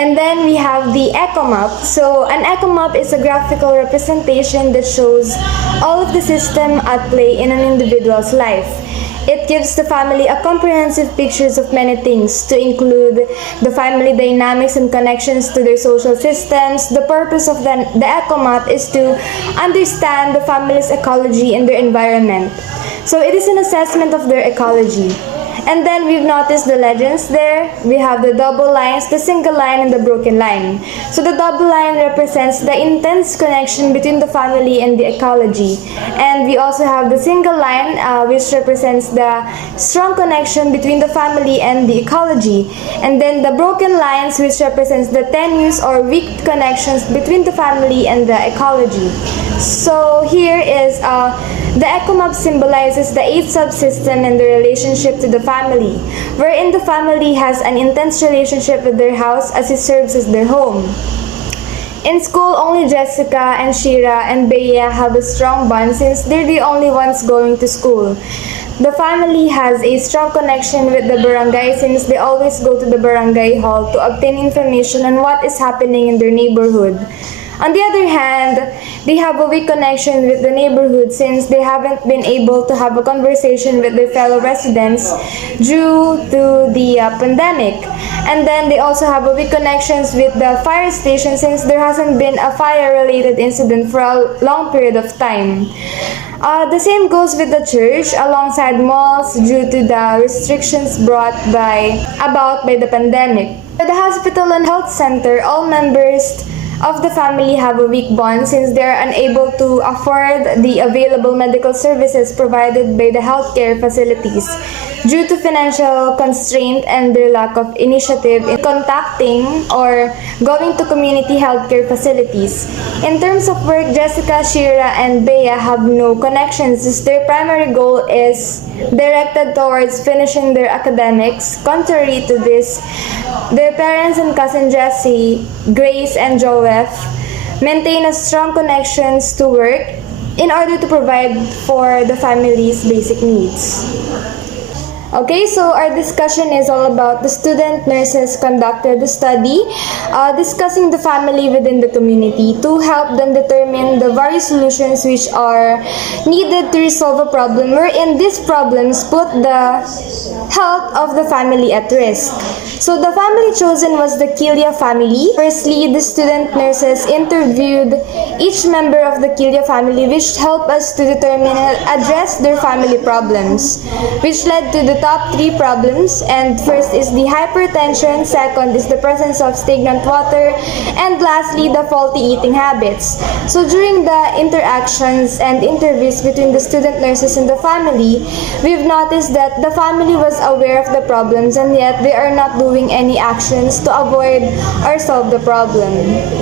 And then we have the ecomap. So an ecomap is a graphical representation that shows all of the system at play in an individual's life. It gives the family a comprehensive pictures of many things, to include the family dynamics and connections to their social systems. The purpose of the ecomap is to understand the family's ecology and their environment. So it is an assessment of their ecology. And then we've noticed the legends there. We have the double lines, the single line, and the broken line. So the double line represents the intense connection between the family and the ecology. And we also have the single line, which represents the strong connection between the family and the ecology. And then the broken lines, which represents the tenuous or weak connections between the family and the ecology. So here is the ecomap symbolizes the 8 subsystem and the relationship to the family, wherein the family has an intense relationship with their house as it serves as their home. In school, only Jessica and Shira and Bea have a strong bond since they're the only ones going to school. The family has a strong connection with the barangay since they always go to the barangay hall to obtain information on what is happening in their neighborhood. On the other hand, they have a weak connection with the neighborhood since they haven't been able to have a conversation with their fellow residents due to the pandemic. And then they also have a weak connections with the fire station since there hasn't been a fire-related incident for a long period of time. The same goes with the church alongside malls due to the restrictions brought about by the pandemic. For the hospital and health center, all members of the family have a weak bond since they are unable to afford the available medical services provided by the healthcare facilities due to financial constraint and their lack of initiative in contacting or going to community healthcare facilities. In terms of work, Jessica, Shira, and Bea have no connections since their primary goal is directed towards finishing their academics. Contrary to this, their parents and cousin Jessie, Grace, and Joel maintain a strong connections to work in order to provide for the family's basic needs. Okay, so our discussion is all about the student nurses conducted the study discussing the family within the community to help them determine the various solutions which are needed to resolve a problem wherein these problems put the health of the family at risk. So the family chosen was the Kilya family. Firstly, the student nurses interviewed each member of the Kilya family, which helped us to determine and address their family problems, which led to the top 3 problems. And first is the hypertension, second is the presence of stagnant water, and lastly, the faulty eating habits. So during the interactions and interviews between the student nurses and the family, we've noticed that the family was aware of the problems and yet they are not doing any actions to avoid or solve the problem.